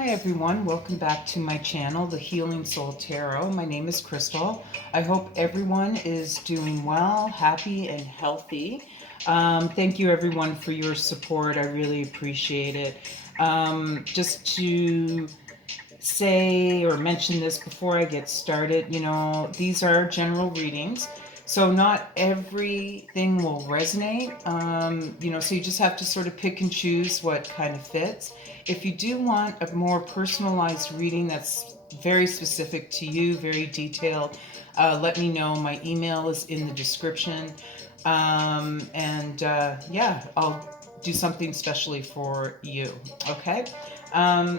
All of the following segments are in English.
Hi everyone, welcome back to my channel, The Healing Soul Tarot. My name is Crystal. I hope everyone is doing well, happy, and healthy. Thank you everyone for your support. I really appreciate it. Just to say or mention this before I get started, these are general readings. So not everything will resonate, so you just have to sort of pick and choose what kind of fits. If you do want a more personalized reading that's very specific to you, very detailed, let me know. My email is in the description. Yeah, I'll do something specially for you. Okay.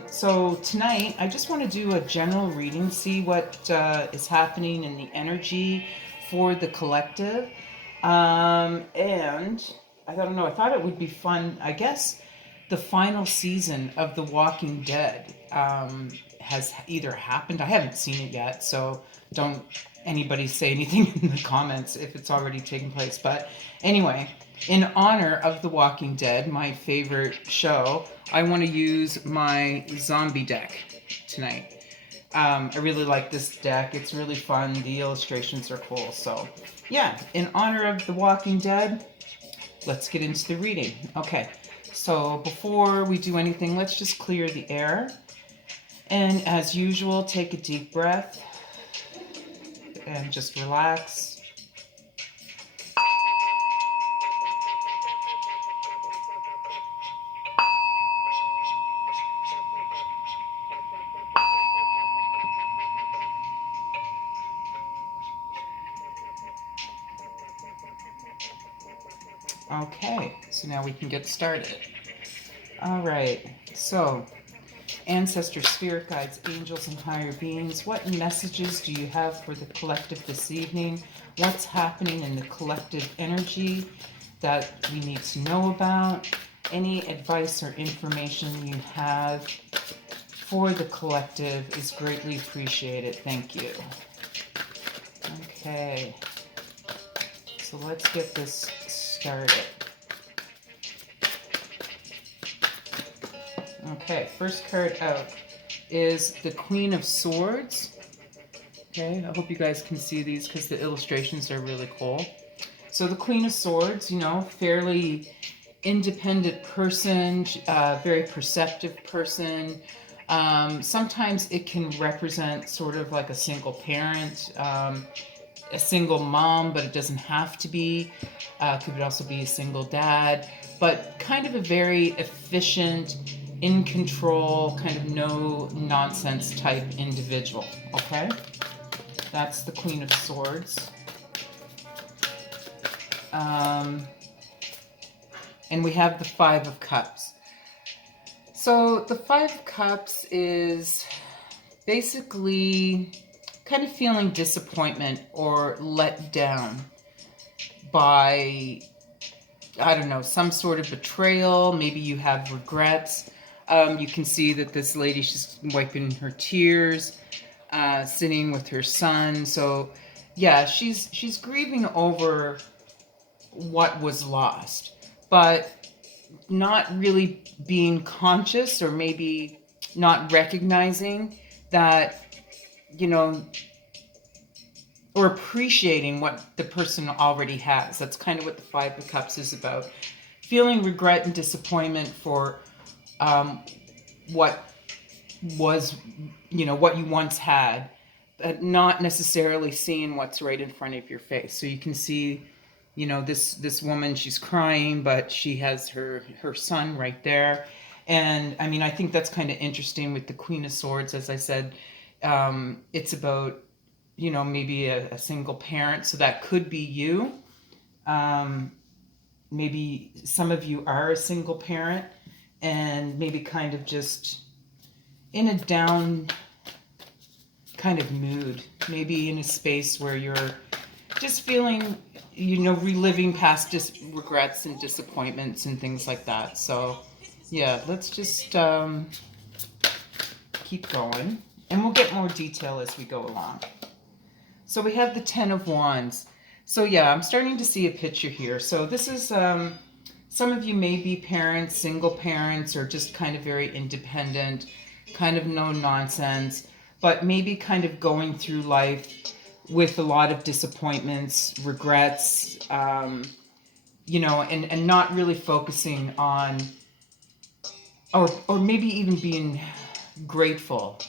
So tonight, I just want to do a general reading, see what is happening in the energy for the collective. And I don't know, I thought it would be fun. I guess the final season of The Walking Dead has either happened. I haven't seen it yet, so don't anybody say anything in the comments if it's already taken place. But anyway, in honor of The Walking Dead, my favorite show, I want to use my zombie deck tonight. I really like this deck. It's really fun. The illustrations are cool. So yeah, in honor of The Walking Dead, let's get into the reading. Okay, so before we do anything, let's just clear the air. And as usual, take a deep breath and just relax. Okay, so now we can get started. All right, so ancestors, spirit guides, angels, and higher beings, what messages do you have for the collective this evening? What's happening in the collective energy that we need to know about? Any advice or information you have for the collective is greatly appreciated. Thank you. Okay, so let's get this started. Okay, first card out is the Queen of Swords. Okay, I hope you guys can see these because the illustrations are really cool. So the Queen of Swords, fairly independent person, very perceptive person. Sometimes it can represent sort of like a single parent, a single mom, but it doesn't have to be. Could also be a single dad, but kind of a very efficient, in control, kind of no nonsense type individual. Okay, that's the Queen of Swords. And we have the Five of Cups. So the Five of Cups is basically kind of feeling disappointment or let down by, I don't know, some sort of betrayal. Maybe you have regrets. You can see that this lady, she's wiping her tears, sitting with her son. So yeah, she's grieving over what was lost, but not really being conscious, or maybe not recognizing that, or appreciating what the person already has. That's kind of what the Five of Cups is about. Feeling regret and disappointment for what was, what you once had, but not necessarily seeing what's right in front of your face. So you can see, this woman, she's crying, but she has her son right there. And I mean, I think that's kind of interesting with the Queen of Swords. As I said, it's about, maybe a single parent. So that could be you. Maybe some of you are a single parent and maybe kind of just in a down kind of mood, maybe in a space where you're just feeling, reliving past regrets and disappointments and things like that. So yeah, let's just keep going, and we'll get more detail as we go along. So we have the Ten of Wands. So yeah, I'm starting to see a picture here. So this is, some of you may be parents, single parents, or just kind of very independent. kind of no nonsense, but maybe kind of going through life with a lot of disappointments, regrets, and not really focusing on, or maybe even being grateful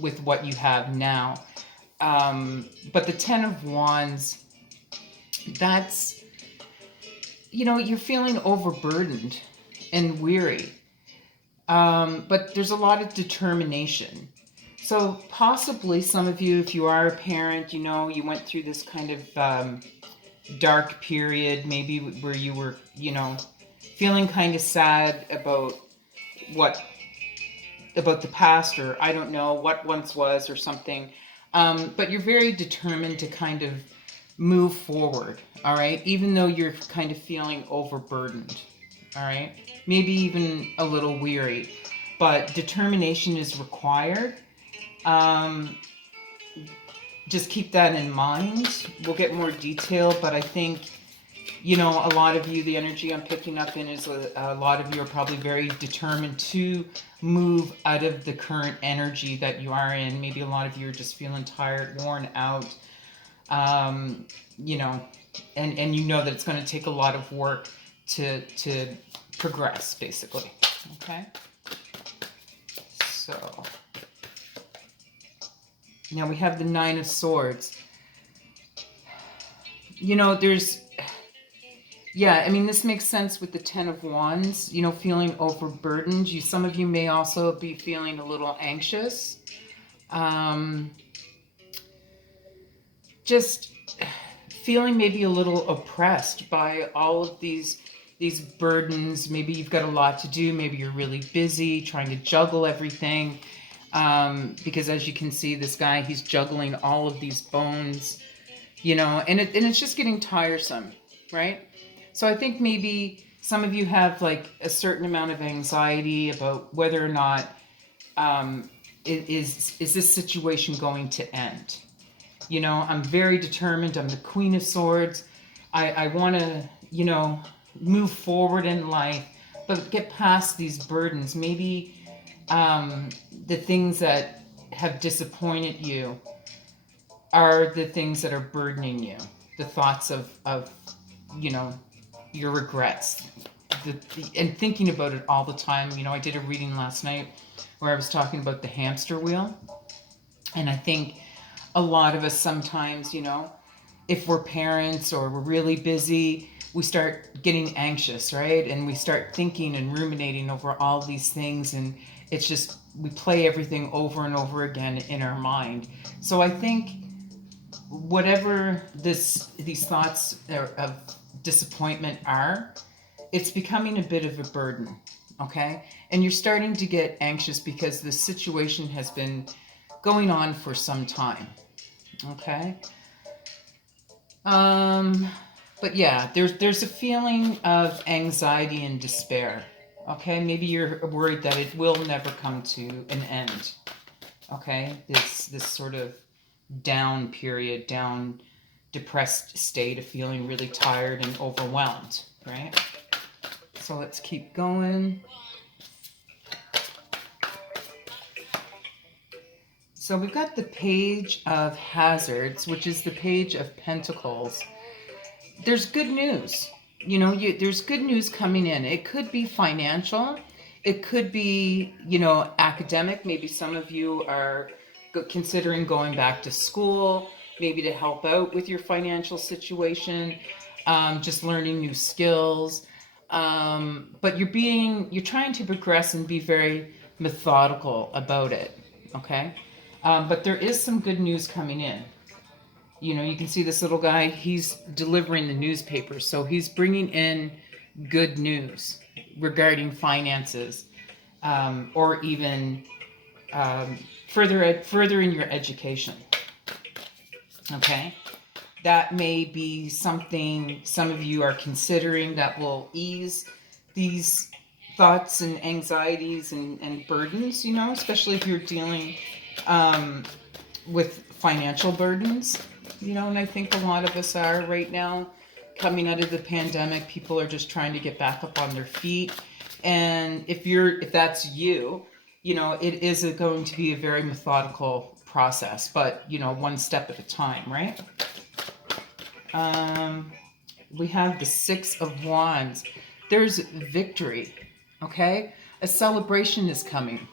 with what you have now. But the Ten of Wands, that's, you're feeling overburdened and weary. But there's a lot of determination. So possibly some of you, if you are a parent, you went through this kind of dark period, maybe where you were, feeling kind of sad about the past, or I don't know what once was or something. But you're very determined to kind of move forward, all right? Even though you're kind of feeling overburdened, all right? Maybe even a little weary, but determination is required. Just keep that in mind. We'll get more detail, but I think, a lot of you, the energy I'm picking up in is a lot of you are probably very determined to move out of the current energy that you are in. Maybe a lot of you are just feeling tired, worn out, and you know that it's going to take a lot of work to progress, basically. Okay? So now we have the Nine of Swords. This makes sense with the Ten of Wands, feeling overburdened. Some of you may also be feeling a little anxious. Just feeling maybe a little oppressed by all of these burdens. Maybe you've got a lot to do. Maybe you're really busy trying to juggle everything. Because as you can see, this guy, he's juggling all of these bones, and it's just getting tiresome, right? So I think maybe some of you have like a certain amount of anxiety about whether or not is this situation going to end. I'm very determined. I'm the Queen of Swords. I want to, move forward in life, but get past these burdens. Maybe the things that have disappointed you are the things that are burdening you. The thoughts of your regrets, and thinking about it all the time. I did a reading last night where I was talking about the hamster wheel, and I think a lot of us sometimes, if we're parents or we're really busy, we start getting anxious, right? And we start thinking and ruminating over all these things, and it's just, we play everything over and over again in our mind. So I think whatever these thoughts of disappointment are, it's becoming a bit of a burden, okay? And you're starting to get anxious because the situation has been going on for some time, okay? But yeah, there's a feeling of anxiety and despair, okay? Maybe you're worried that it will never come to an end, okay? This sort of down period, down, depressed state of feeling really tired and overwhelmed, right? So let's keep going. So we've got the Page of Hazards, which is the Page of Pentacles. There's good news. There's good news coming in. It could be financial. It could be, academic. Maybe some of you are considering going back to school, maybe to help out with your financial situation, just learning new skills. But you're trying to progress and be very methodical about it, okay? But there is some good news coming in. You can see this little guy, he's delivering the newspaper, so he's bringing in good news regarding finances, or even furthering your education. Okay, that may be something some of you are considering that will ease these thoughts and anxieties and burdens, especially if you're dealing with financial burdens, and I think a lot of us are right now. Coming out of the pandemic, people are just trying to get back up on their feet. And if that's you, it is going to be a very methodical process, but, one step at a time, right? We have the Six of Wands. There's victory, okay? A celebration is coming.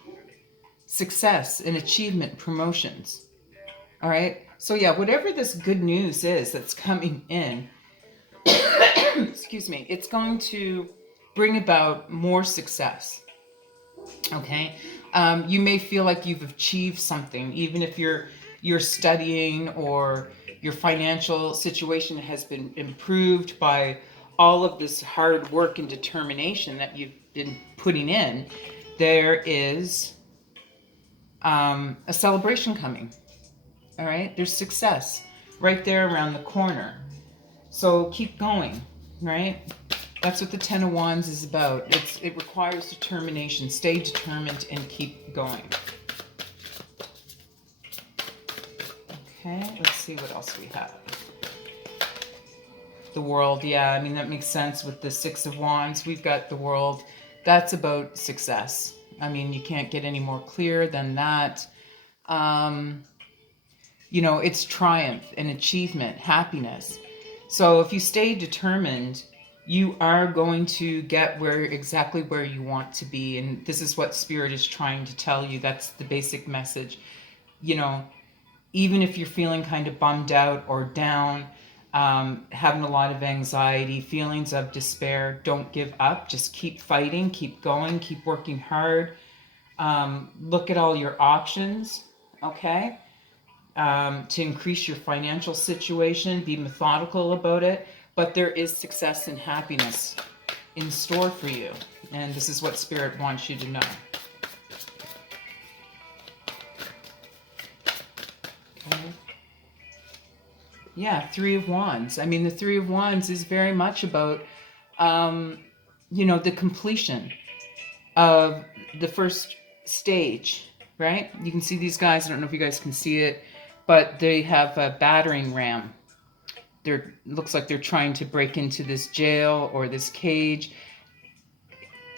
Success and achievement, promotions. All right? So yeah, whatever this good news is that's coming in, excuse me, it's going to bring about more success. Okay? You may feel like you've achieved something, even if you're studying or your financial situation has been improved by all of this hard work and determination that you've been putting in. There is a celebration coming. All right, there's success right there around the corner. So keep going, right? That's what the Ten of Wands is about. It requires determination. Stay determined and keep going. Okay, let's see what else we have. The World, yeah, I mean, that makes sense with the Six of Wands. We've got the World. That's about success. I mean, you can't get any more clear than that. It's triumph and achievement, happiness. So if you stay determined, you are going to get exactly where you want to be. And this is what Spirit is trying to tell you. That's the basic message. Even if you're feeling kind of bummed out or down, having a lot of anxiety, feelings of despair, don't give up. Just keep fighting, keep going, keep working hard. Look at all your options, okay? To increase your financial situation, be methodical about it, but there is success and happiness in store for you, and this is what Spirit wants you to know. Okay. Yeah, Three of Wands. I mean, the Three of Wands is very much about, the completion of the first stage, right? You can see these guys. I don't know if you guys can see it, but they have a battering ram. Looks like they're trying to break into this jail or this cage.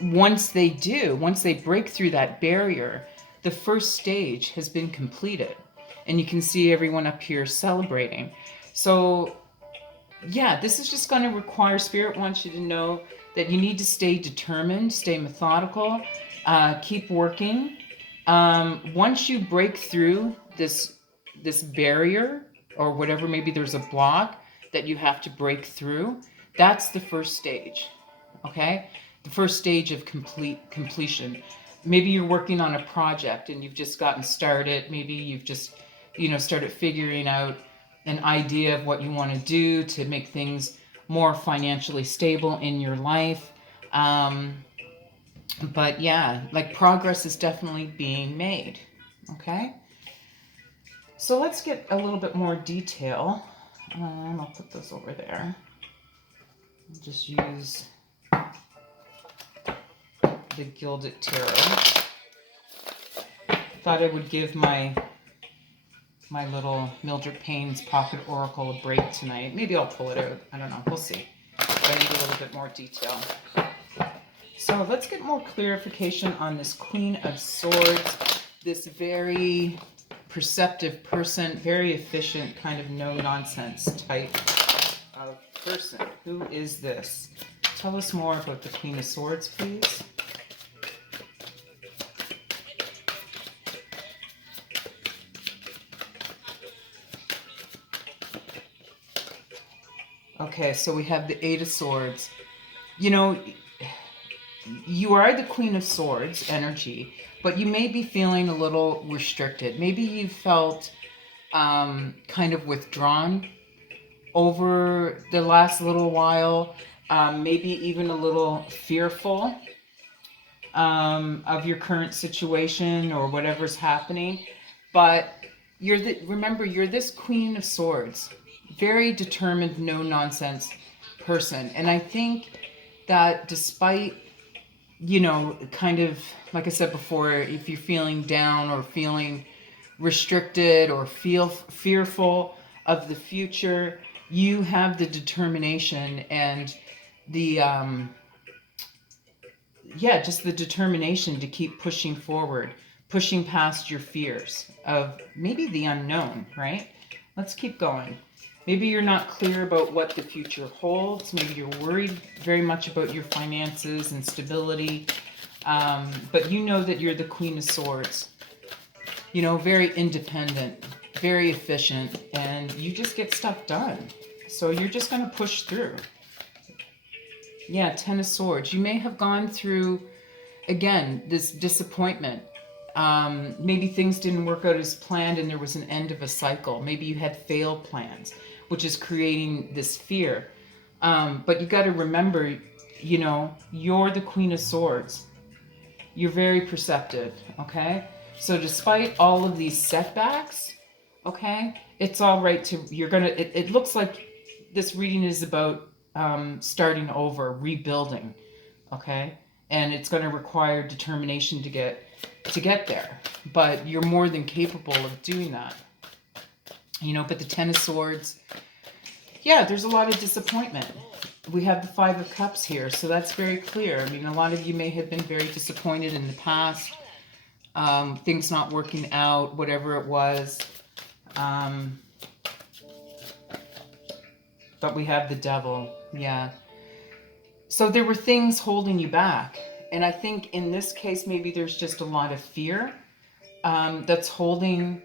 Once they break through that barrier, the first stage has been completed. And you can see everyone up here celebrating. So, yeah, this is just going to require, Spirit wants you to know that you need to stay determined, stay methodical, keep working. Once you break through this barrier or whatever, maybe there's a block that you have to break through, that's the first stage, okay? The first stage of completion. Maybe you're working on a project and you've just gotten started. Maybe you've just, started figuring out an idea of what you want to do to make things more financially stable in your life. But yeah, like progress is definitely being made, okay? So let's get a little bit more detail. I'll put this over there. I'll just use the Gilded Tarot. Thought I would give my little Mildred Payne's Pocket Oracle a break tonight. Maybe I'll pull it out. I don't know. We'll see. But I need a little bit more detail. So let's get more clarification on this Queen of Swords. This very perceptive person, very efficient, kind of no-nonsense type of person. Who is this? Tell us more about the Queen of Swords, please. Okay, so we have the Eight of Swords. You are the Queen of Swords energy, but you may be feeling a little restricted. Maybe you felt kind of withdrawn over the last little while, maybe even a little fearful of your current situation or whatever's happening. But remember, you're this Queen of Swords, very determined, no-nonsense person. And I think that despite, kind of, like I said before, if you're feeling down or feeling restricted or feel fearful of the future, you have the determination and the yeah, just the determination to keep pushing forward, pushing past your fears of maybe the unknown, right? Let's keep going. Maybe you're not clear about what the future holds. Maybe you're worried very much about your finances and stability. But you know that you're the Queen of Swords. You know, very independent, very efficient, and you just get stuff done. So you're just going to push through. Yeah, Ten of Swords. You may have gone through, again, this disappointment. Maybe things didn't work out as planned and there was an end of a cycle. Maybe you had failed plans, which is creating this fear. But you got to remember, you know, you're the Queen of Swords. You're very perceptive, okay? So despite all of these setbacks, okay, it's all right to, you're going to, it looks like this reading is about starting over, rebuilding, okay? And it's going to require determination to get there. But you're more than capable of doing that. You know, but the Ten of Swords, yeah, there's a lot of disappointment. We have the Five of Cups here, so that's very clear. I mean, a lot of you may have been very disappointed in the past, things not working out, whatever it was. But we have the Devil, yeah. So there were things holding you back. And I think in this case, maybe there's just a lot of fear that's holding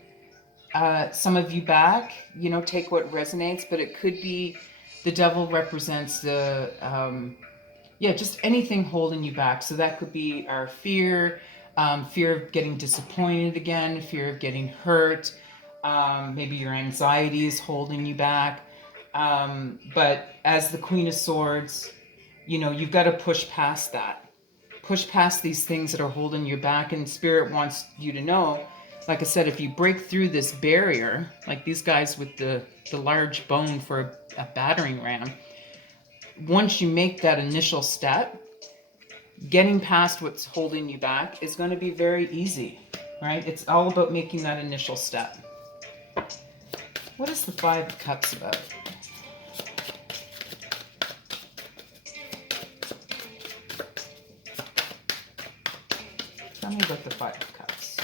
some of you back. You know, take what resonates, but it could be the Devil represents the, yeah, just anything holding you back. So that could be our fear, fear of getting disappointed again, fear of getting hurt. Maybe your anxiety is holding you back. But as the Queen of Swords, you know, you've got to push past that. Push past these things that are holding you back. And Spirit wants you to know, like I said, if you break through this barrier, like these guys with the large bone for a battering ram, once you make that initial step, getting past what's holding you back is going to be very easy, right? It's all about making that initial step. What is the Five of Cups about? Tell me about the Five of Cups.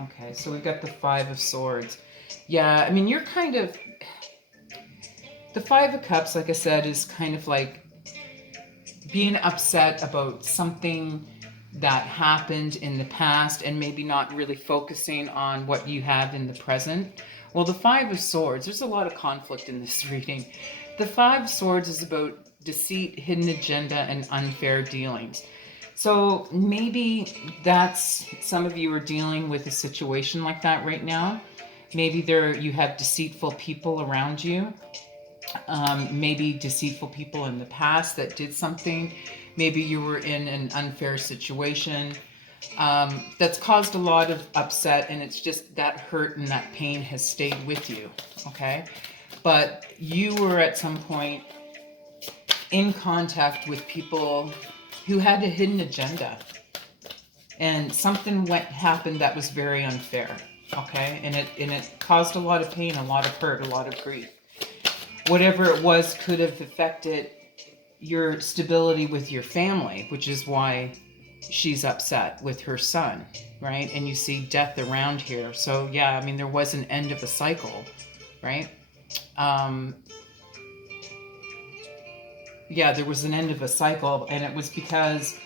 Okay, so we've got the Five of Swords. Yeah, I mean, you're kind of... The Five of Cups, like I said, is kind of like being upset about something that happened in the past and maybe not really focusing on what you have in the present. Well, the Five of Swords, there's a lot of conflict in this reading. The Five of Swords is about deceit, hidden agenda, and unfair dealings. So maybe that's, some of you are dealing with a situation like that right now. Maybe you have deceitful people around you. Maybe deceitful people in the past that did something. Maybe you were in an unfair situation that's caused a lot of upset, and it's just that hurt and that pain has stayed with you, okay? But you were at some point in contact with people who had a hidden agenda, and something happened that was very unfair, okay? And it caused a lot of pain, a lot of hurt, a lot of grief. Whatever it was could have affected your stability with your family, which is why she's upset with her son, right? And you see death around here. So yeah, I mean, there was an end of a cycle, right? Yeah, there was an end of a cycle, and it was because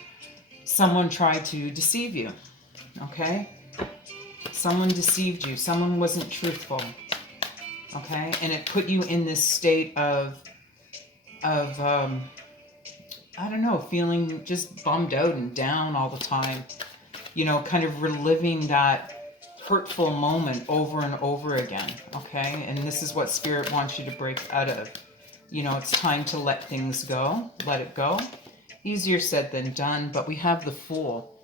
someone tried to deceive you, okay? Someone deceived you. Someone wasn't truthful, okay? And it put you in this state of I don't know, feeling just bummed out and down all the time. You know, kind of reliving that hurtful moment over and over again, okay? And this is what Spirit wants you to break out of. You know, it's time to let things go. Let it go. Easier said than done, but we have the Fool.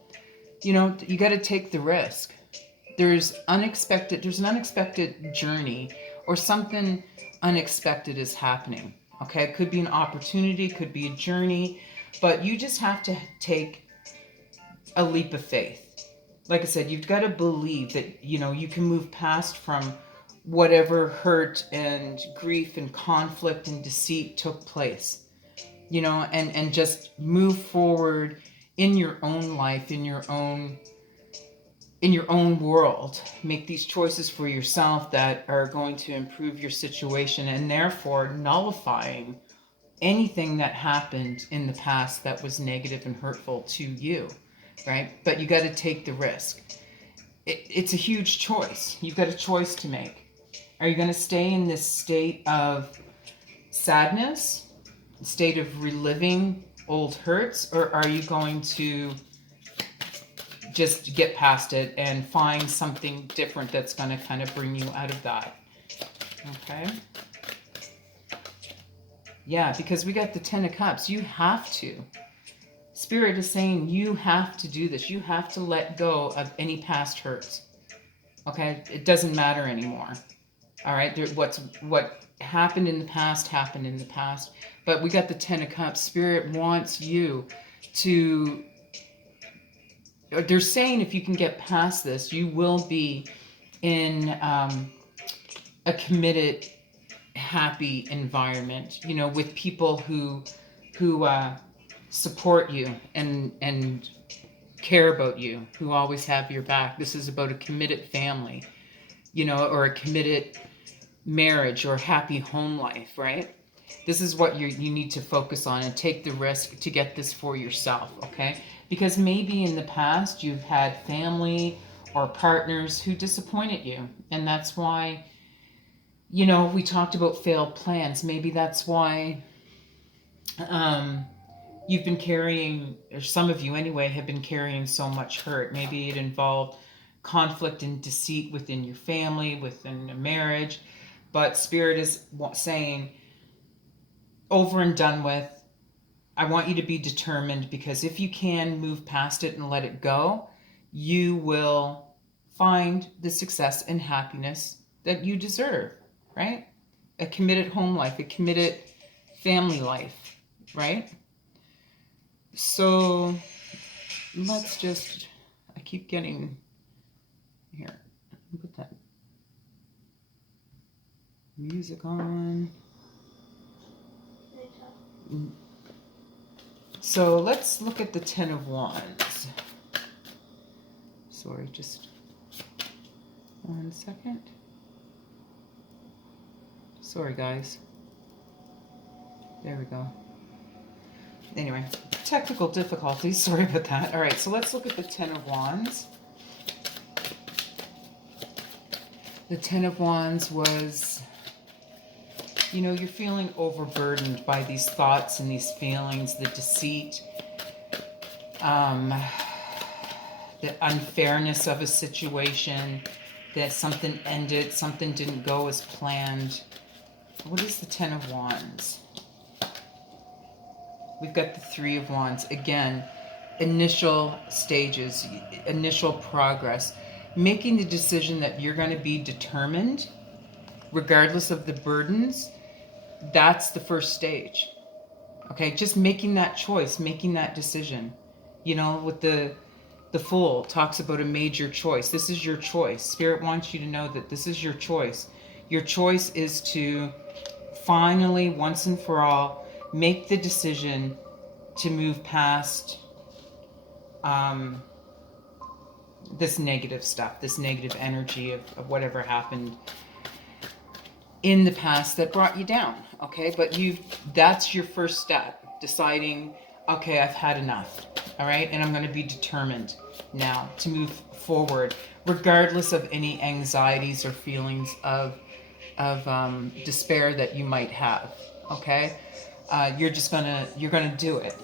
You know, you got to take the risk. There's an unexpected journey, or something unexpected is happening. Okay, it could be an opportunity, could be a journey, but you just have to take a leap of faith. Like I said, you've got to believe that, you know, you can move past from whatever hurt and grief and conflict and deceit took place, you know, and just move forward in your own life, in your own world. Make these choices for yourself that are going to improve your situation, and therefore nullifying anything that happened in the past that was negative and hurtful to you, right? But you got to take the risk. It's a huge choice. You've got a choice to make. Are you going to stay in this state of sadness, state of reliving old hurts, or are you going to just get past it and find something different that's going to kind of bring you out of that? Okay. Yeah, because we got the 10 of Cups. You have to. Spirit is saying you have to do this. You have to let go of any past hurts. Okay? It doesn't matter anymore. All right? What happened in the past happened in the past. But we got the 10 of Cups. Spirit wants you to... They're saying if you can get past this, you will be in a committed, happy environment, you know, with people who support you and care about you, who always have your back. This is about a committed family, you know, or a committed marriage or happy home life, right? This is what you need to focus on and take the risk to get this for yourself, okay? Because maybe in the past you've had family or partners who disappointed you, and that's why, you know, we talked about failed plans. Maybe that's why you've been carrying, or some of you anyway, have been carrying so much hurt. Maybe it involved conflict and deceit within your family, within a marriage. But Spirit is saying, over and done with. I want you to be determined, because if you can move past it and let it go, you will find the success and happiness that you deserve, right? A committed home life, a committed family life, right? So let's just, I keep getting, here, put that music on. So let's look at the 10 of Wands. Sorry, just 1 second. Sorry, guys. There we go. Anyway, technical difficulties. Sorry about that. All right, so let's look at the 10 of Wands. The 10 of Wands was, you know, you're feeling overburdened by these thoughts and these feelings, the deceit, the unfairness of a situation, that something ended, something didn't go as planned. What is the 10 of Wands? We've got the 3 of Wands. Again, initial stages, initial progress. Making the decision that you're going to be determined, regardless of the burdens. That's the first stage. Okay, just making that choice, making that decision. You know, with the Fool talks about a major choice. This is your choice. Spirit wants you to know that this is your choice. Your choice is to finally, once and for all, make the decision to move past this negative stuff, this negative energy of whatever happened in the past that brought you down, okay? But that's your first step, deciding, okay, I've had enough, all right? And I'm going to be determined now to move forward, regardless of any anxieties or feelings of despair that you might have, okay? You're gonna do it.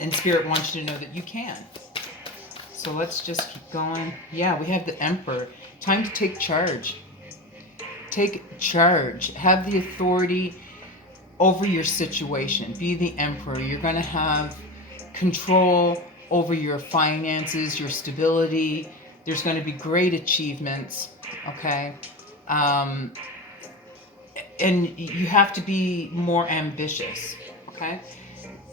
And Spirit wants you to know that you can. So let's just keep going. Yeah, we have the Emperor. Time to take charge. Take charge. Have the authority over your situation. Be the Emperor. You're going to have control over your finances, your stability. There's going to be great achievements, okay? And you have to be more ambitious, okay?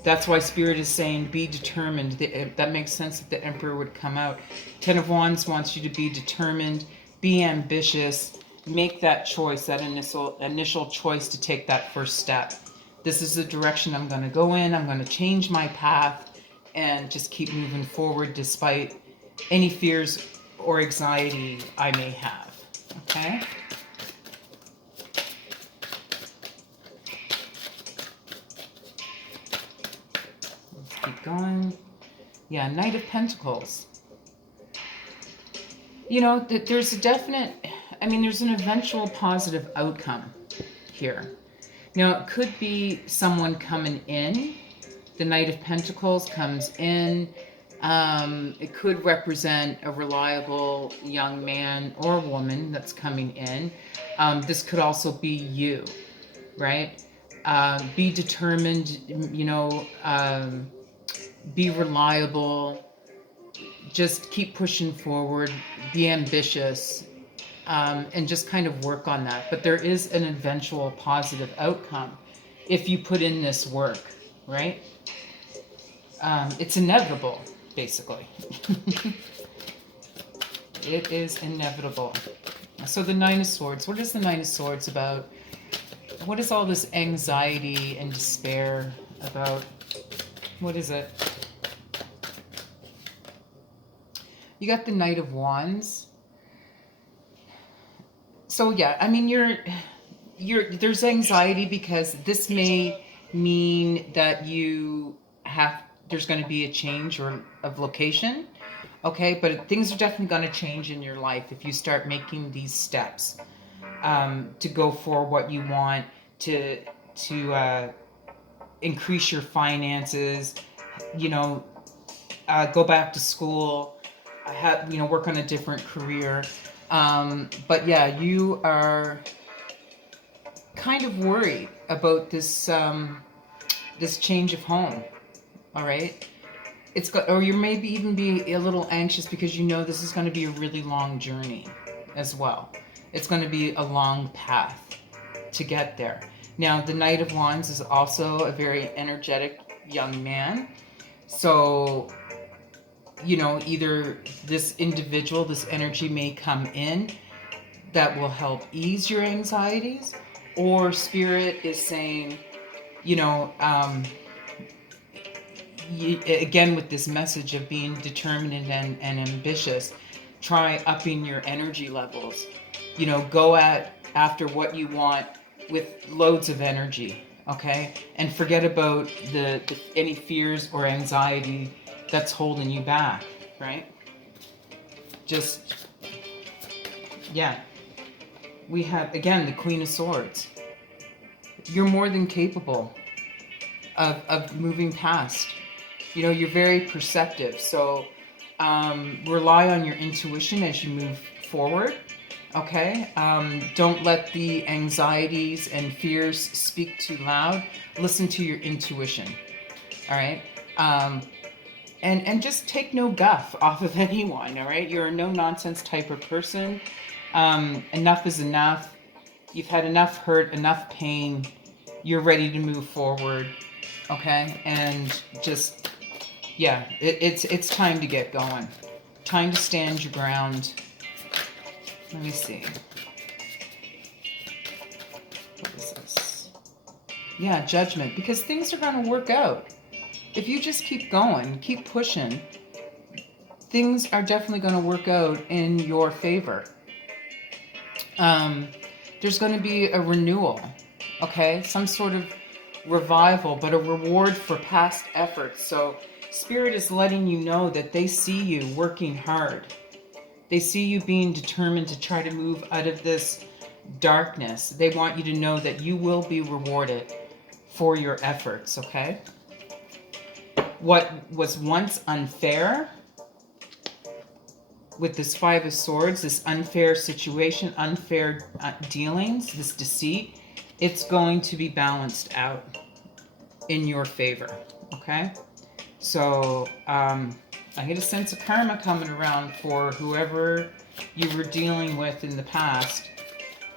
That's why Spirit is saying be determined. That makes sense that the Emperor would come out. 10 of Wands wants you to be determined, be ambitious, make that choice, that initial choice to take that first step. This is the direction I'm going to go in. I'm going to change my path, and just keep moving forward despite any fears or anxiety I may have. Okay? Let's keep going. Yeah, Knight of Pentacles. You know, there's a definite, there's an eventual positive outcome here. Now, it could be someone coming in. The Knight of Pentacles comes in. It could represent a reliable young man or woman that's coming in. This could also be you, right? Be determined, be reliable. Just keep pushing forward, be ambitious, and just kind of work on that. But there is an eventual positive outcome if you put in this work, right? It's inevitable, basically. It is inevitable. So the Nine of Swords, what is the Nine of Swords about? What is all this anxiety and despair about? What is it? You got the Knight of Wands. So yeah, there's anxiety because this may mean that there's going to be a change of location. Okay, but things are definitely going to change in your life if you start making these steps to go for what you want, to increase your finances, go back to school, work on a different career. But yeah, you are kind of worried about this this change of home. All right, or you maybe even be a little anxious because this is going to be a really long journey as well. It's going to be a long path to get there. Now, the Knight of Wands is also a very energetic young man. So, either this individual, this energy may come in that will help ease your anxieties, or Spirit is saying, again, with this message of being determined and ambitious, try upping your energy levels. Go after what you want with loads of energy, okay? And forget about any fears or anxiety that's holding you back, right? We have, again, the Queen of Swords. You're more than capable of moving past. You're very perceptive, so rely on your intuition as you move forward, okay? Don't let the anxieties and fears speak too loud. Listen to your intuition, all right? And just take no guff off of anyone, all right? You're a no-nonsense type of person. Enough is enough. You've had enough hurt, enough pain. You're ready to move forward, okay? And just, yeah, it's time to get going. Time to stand your ground. Let me see. What is this? Yeah, Judgment. Because things are going to work out. If you just keep going, keep pushing, things are definitely going to work out in your favor. There's going to be a renewal, okay? Some sort of revival, but a reward for past efforts. So Spirit is letting you know that they see you working hard. They see you being determined to try to move out of this darkness. They want you to know that you will be rewarded for your efforts, okay? What was once unfair with this Five of Swords, this unfair situation, unfair dealings, this deceit, it's going to be balanced out in your favor, okay? So I get a sense of karma coming around for whoever you were dealing with in the past,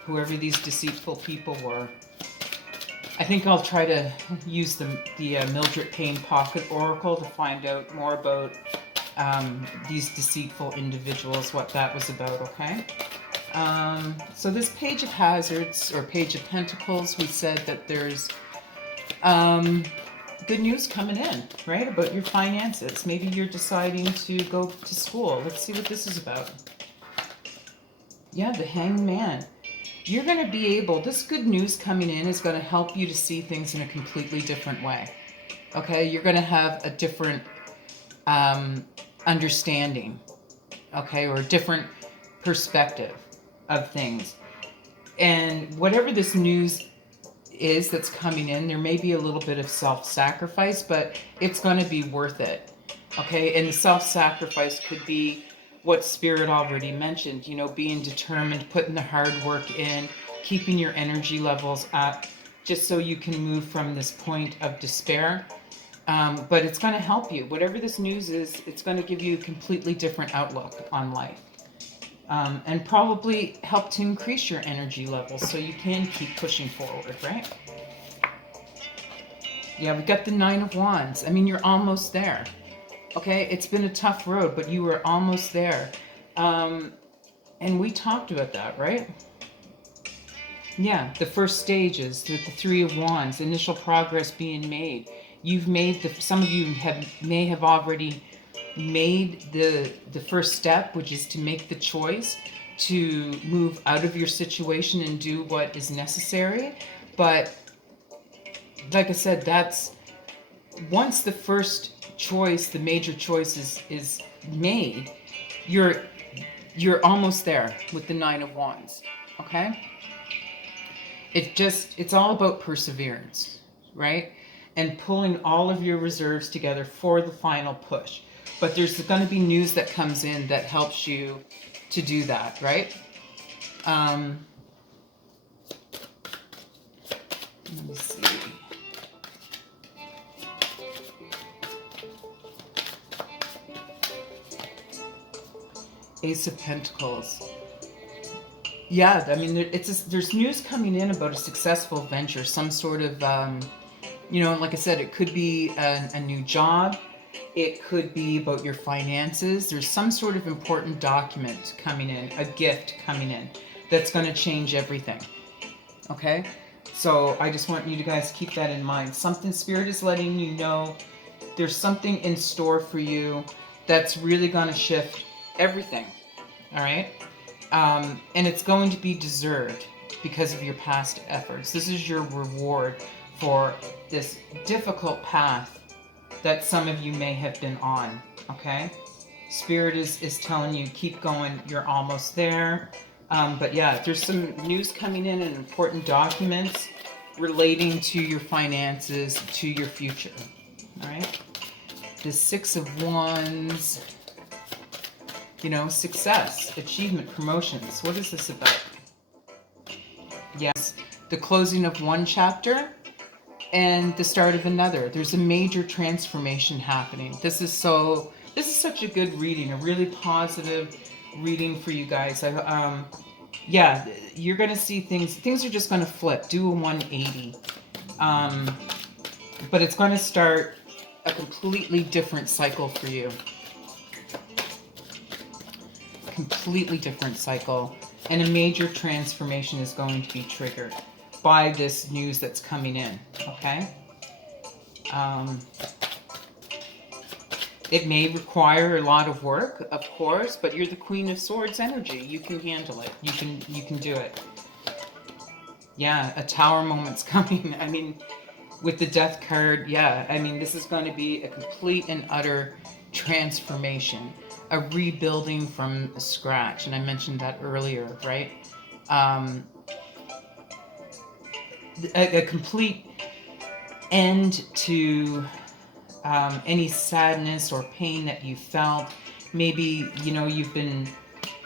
whoever these deceitful people were. I think I'll try to use the Mildred Payne Pocket Oracle to find out more about these deceitful individuals, what that was about, okay? So this Page of Hazards, or Page of Pentacles, we said that there's good news coming in, right? About your finances. Maybe you're deciding to go to school. Let's see what this is about. Yeah, the Hanged Man. You're going to be able, this good news coming in is going to help you to see things in a completely different way. Okay, you're going to have a different understanding, okay, or a different perspective of things. And whatever this news is that's coming in, there may be a little bit of self-sacrifice, but it's going to be worth it. Okay, and the self-sacrifice could be what Spirit already mentioned, you know, being determined, putting the hard work in, keeping your energy levels up, just so you can move from this point of despair. But it's going to help you. Whatever this news is, it's going to give you a completely different outlook on life. And probably help to increase your energy levels so you can keep pushing forward, right? Yeah, we got the Nine of Wands. I mean, you're almost there. Okay, it's been a tough road, but you were almost there. And we talked about that, right? Yeah, the first stages, the Three of Wands, initial progress being made. You've made some of you may have already made the first step, which is to make the choice to move out of your situation and do what is necessary. But like I said, that's once the first choice, the major choice is made, you're almost there with the Nine of Wands. Okay? It's all about perseverance, right? And pulling all of your reserves together for the final push. But there's going to be news that comes in that helps you to do that, right? Let me see. Ace of Pentacles. Yeah, I mean, there's news coming in about a successful venture, some sort of, you know, like I said, it could be a new job. It could be about your finances. There's some sort of important document coming in, a gift coming in, that's going to change everything. Okay? So I just want you to guys keep that in mind. Something Spirit is letting you know, there's something in store for you that's really going to shift everything. All right? And it's going to be deserved because of your past efforts. This is your reward for this difficult path that some of you may have been on, okay? Spirit is telling you, keep going, you're almost there. But yeah, there's some news coming in and important documents relating to your finances, to your future, all right? The Six of Wands, you know, success, achievement, promotions. What is this about? Yes, the closing of one chapter and the start of another. There's a major transformation happening. This is such a good reading, a really positive reading for you guys. Yeah, you're going to see things are just going to flip, do a 180. But it's going to start a completely different cycle for you. Completely different cycle, and a major transformation is going to be triggered by this news that's coming in, okay? It may require a lot of work, of course, but you're the Queen of Swords energy. You can handle it. You can do it. Yeah, a Tower moment's coming. I mean, with the Death card, yeah, I mean, this is going to be a complete and utter transformation, a rebuilding from scratch, and I mentioned that earlier, right? A complete end to any sadness or pain that you felt. Maybe, you know, you've been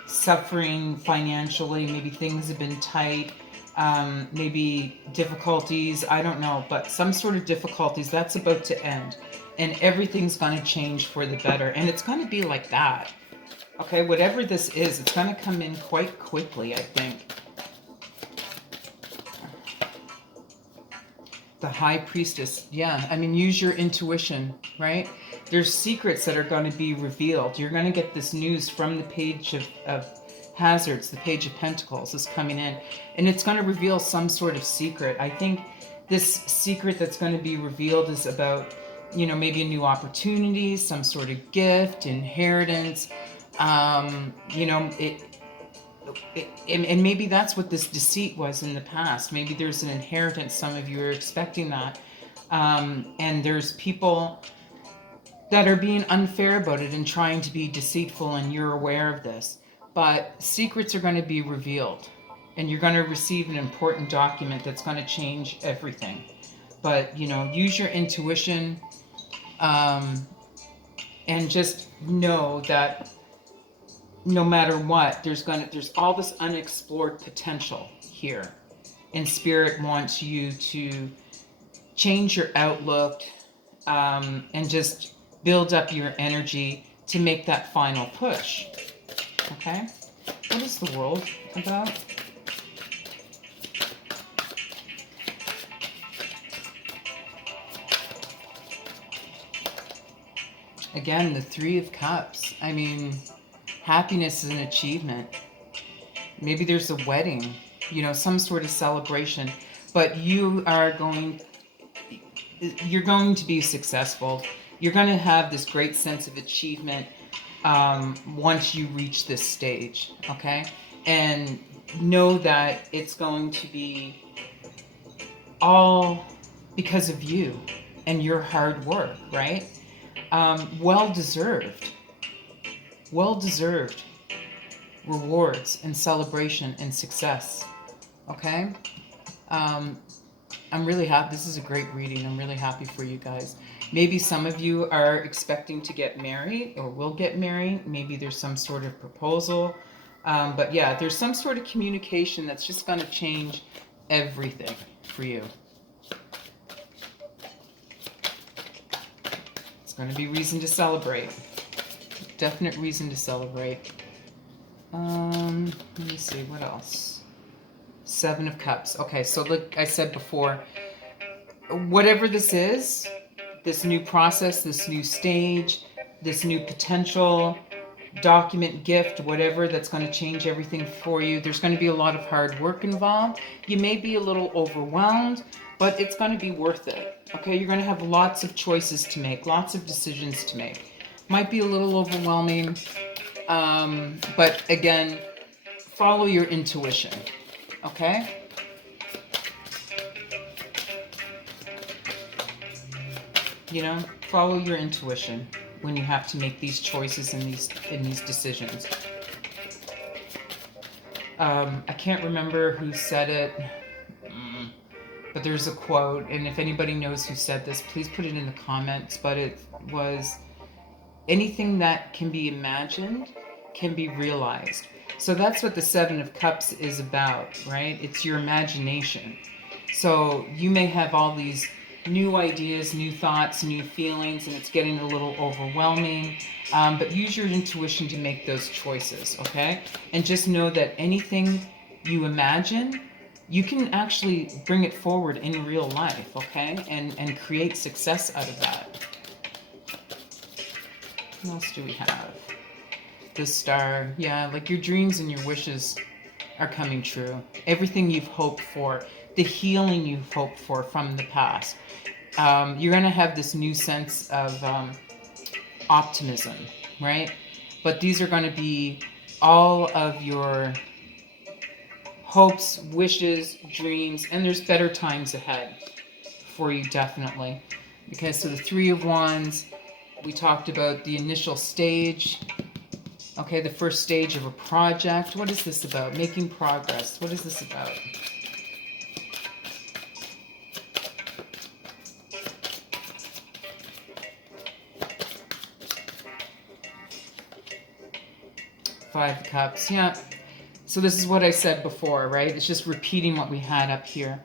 suffering financially, maybe things have been tight, maybe difficulties, I don't know, but some sort of difficulties, that's about to end. And everything's going to change for the better. And it's going to be like that. Okay, whatever this is, it's going to come in quite quickly, I think. The High Priestess. Yeah, I mean, use your intuition, right? There's secrets that are going to be revealed. You're going to get this news from the Page of Hazards, the Page of Pentacles is coming in. And it's going to reveal some sort of secret. I think this secret that's going to be revealed is about, you know, maybe a new opportunity, some sort of gift, inheritance. You know, and maybe that's what this deceit was in the past. Maybe there's an inheritance. Some of you are expecting that. And there's people that are being unfair about it and trying to be deceitful, and you're aware of this. But secrets are going to be revealed, and you're going to receive an important document that's going to change everything. But, you know, use your intuition, and just know that no matter what, there's all this unexplored potential here. And Spirit wants you to change your outlook, and just build up your energy to make that final push. Okay? What is the world about? Again, the Three of Cups. I mean, happiness is an achievement. Maybe there's a wedding, you know, some sort of celebration. But you're going to be successful. You're going to have this great sense of achievement once you reach this stage, okay? And know that it's going to be all because of you and your hard work, right? Well-deserved rewards and celebration and success, okay? I'm really happy. This is a great reading. I'm really happy for you guys. Maybe some of you are expecting to get married or will get married. Maybe there's some sort of proposal. But yeah, there's some sort of communication that's just going to change everything for you. It's going to be reason to celebrate. Definite reason to celebrate. Let me see, what else? Seven of Cups. Okay, so like I said before, whatever this is, this new process, this new stage, this new potential, document, gift, whatever that's going to change everything for you, there's going to be a lot of hard work involved. You may be a little overwhelmed, but it's going to be worth it. Okay, you're going to have lots of choices to make, lots of decisions to make. Might be a little overwhelming, but again, follow your intuition. Okay? You know, follow your intuition when you have to make these choices and these decisions. I can't remember who said it, but there's a quote, and if anybody knows who said this, please put it in the comments. But it was, anything that can be imagined can be realized. So that's what the Seven of Cups is about, right? It's your imagination. So you may have all these new ideas, new thoughts, new feelings, and it's getting a little overwhelming. But use your intuition to make those choices, okay? And just know that anything you imagine, you can actually bring it forward in real life, okay? And create success out of that. What else do we have? The Star. Yeah, like your dreams and your wishes are coming true. Everything you've hoped for, the healing you've hoped for from the past. You're going to have this new sense of optimism, right? But these are going to be all of your hopes, wishes, dreams, and there's better times ahead for you, definitely. Okay, so the Three of Wands, we talked about the initial stage. Okay, the first stage of a project. What is this about? Making progress. What is this about? Five of Cups. Yeah. So this is what I said before, right? It's just repeating what we had up here.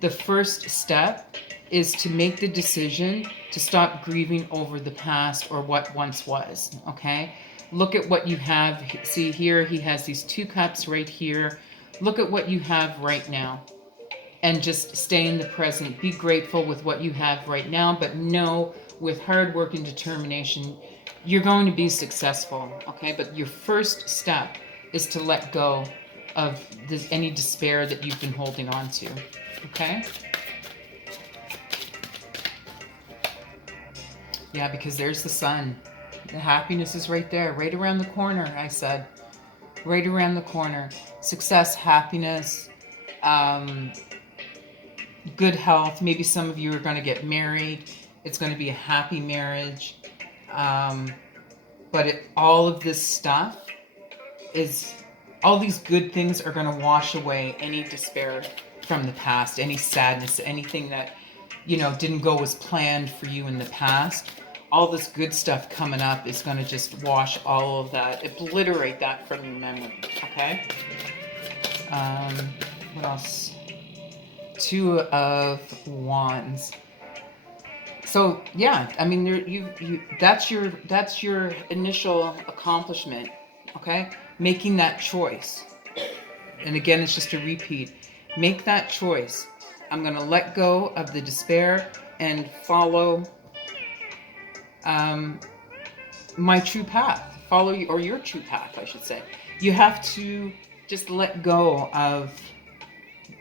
The first step is to make the decision to stop grieving over the past or what once was, okay? Look at what you have. See here, he has these two cups right here. Look at what you have right now and just stay in the present. Be grateful with what you have right now, but know with hard work and determination, you're going to be successful, okay? But your first step is to let go of any despair that you've been holding on to, okay? Yeah, because there's the sun. The happiness is right there, right around the corner, I said. Right around the corner. Success, happiness, um, good health. Maybe some of you are going to get married. It's going to be a happy marriage. Um, but all of this stuff is, all these good things are going to wash away any despair from the past, any sadness, anything that, didn't go as planned for you in the past. All this good stuff coming up is going to just wash all of that, obliterate that from your memory. Okay. Um, what else? Two of Wands. So yeah, I mean, that's your initial accomplishment. Okay, making that choice. And again, it's just a repeat. Make that choice. I'm going to let go of the despair and follow my true path. Follow or your true path, I should say. You have to just let go of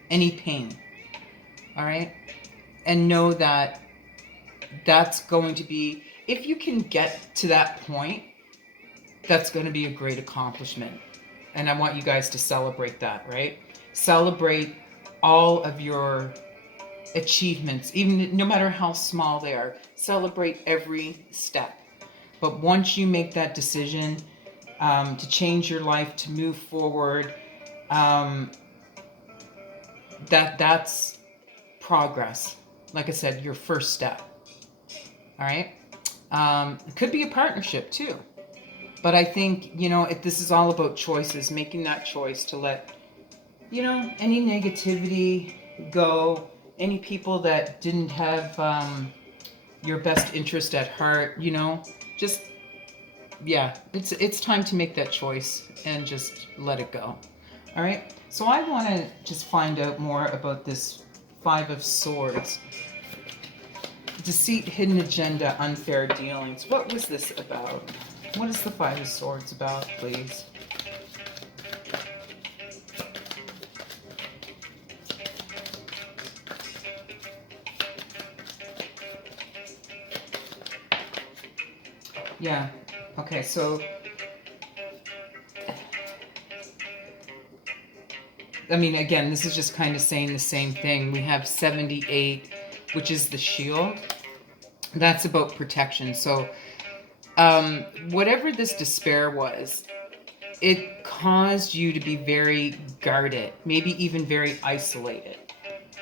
any pain. All right? And know that that's going to be, if you can get to that point, that's going to be a great accomplishment. And I want you guys to celebrate that, right? Celebrate all of your achievements, even no matter how small they are. Celebrate every step. But once you make that decision to change your life, to move forward, that's progress. Like I said, your first step. All right? It could be a partnership too. But I think, this is all about choices, making that choice to let, any negativity go, any people that didn't have your best interest at heart, just, yeah, it's time to make that choice and just let it go. All right? So I want to just find out more about this Five of Swords. Deceit, hidden agenda, unfair dealings. What was this about? What is the Five of Swords about, please? Yeah. Okay, so I mean, again, this is just kind of saying the same thing. We have 78, which is the shield. That's about protection. So whatever this despair was, it caused you to be very guarded, maybe even very isolated.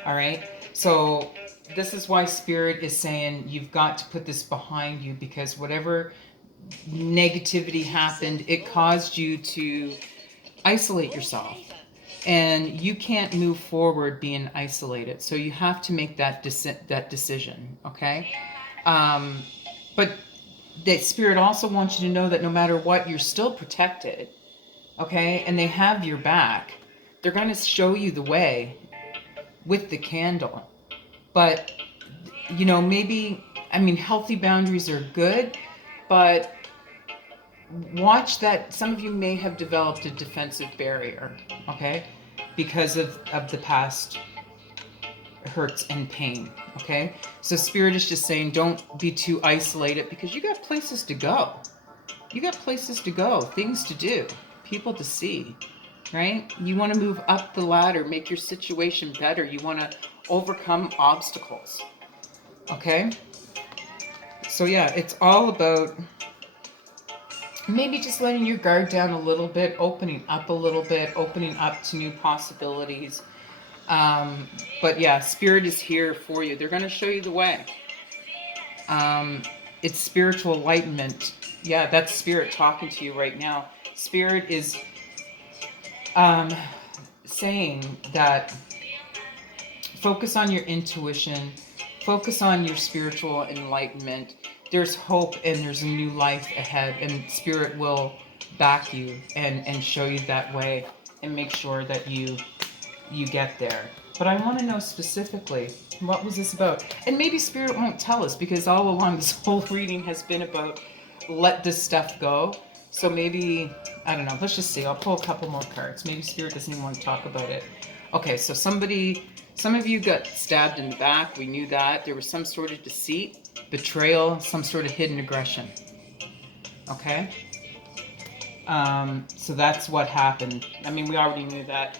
All right? So this is why Spirit is saying you've got to put this behind you, because whatever negativity happened, it caused you to isolate yourself. And you can't move forward being isolated. So you have to make that decision, okay? But the Spirit also wants you to know that no matter what, you're still protected, okay? And they have your back. They're going to show you the way with the candle. But, maybe, healthy boundaries are good, but watch that some of you may have developed a defensive barrier, okay? Because of the past hurts and pain, okay? So Spirit is just saying don't be too isolated, because you got places to go. You got places to go, things to do, people to see, right? You want to move up the ladder, make your situation better. You want to overcome obstacles, okay? So yeah, it's all about maybe just letting your guard down a little bit, opening up a little bit, opening up to new possibilities. But yeah, Spirit is here for you. They're going to show you the way. It's spiritual enlightenment. Yeah, that's Spirit talking to you right now. Spirit is saying that focus on your intuition, focus on your spiritual enlightenment. There's hope and there's a new life ahead, and Spirit will back you and show you that way and make sure that you get there. But I want to know specifically, what was this about? And maybe Spirit won't tell us, because all along this whole reading has been about let this stuff go. So maybe, I don't know, let's just see. I'll pull a couple more cards. Maybe Spirit doesn't even want to talk about it. Okay, so some of you got stabbed in the back. We knew that. There was some sort of deceit. betrayal, some sort of hidden aggression. Okay? So that's what happened. I mean, we already knew that.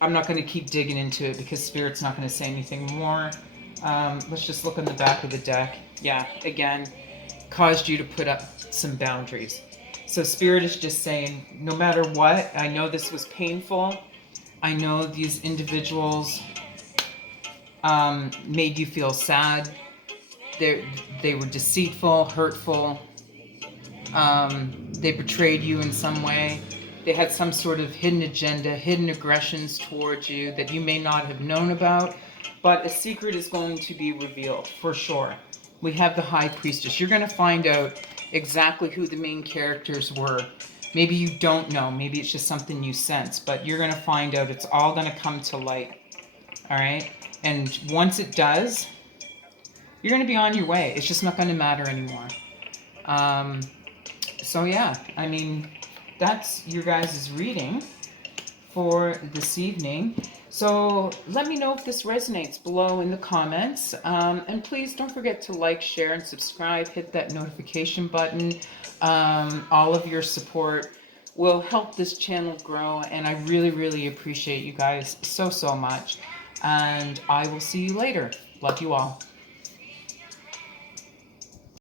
I'm not going to keep digging into it because Spirit's not going to say anything more. Let's just look on the back of the deck. Yeah, again, caused you to put up some boundaries. So Spirit is just saying, no matter what, I know this was painful. I know these individuals made you feel sad. They were deceitful, hurtful. They betrayed you in some way. They had some sort of hidden agenda, hidden aggressions towards you that you may not have known about. But a secret is going to be revealed, for sure. We have the High Priestess. You're going to find out exactly who the main characters were. Maybe you don't know. Maybe it's just something you sense. But you're going to find out. It's all going to come to light. All right? And once it does, you're going to be on your way. It's just not going to matter anymore. So yeah, I mean, that's your guys' reading for this evening. So let me know if this resonates below in the comments. And please don't forget to like, share, and subscribe. Hit that notification button. All of your support will help this channel grow. And I really, really appreciate you guys so, so much. And I will see you later. Love you all.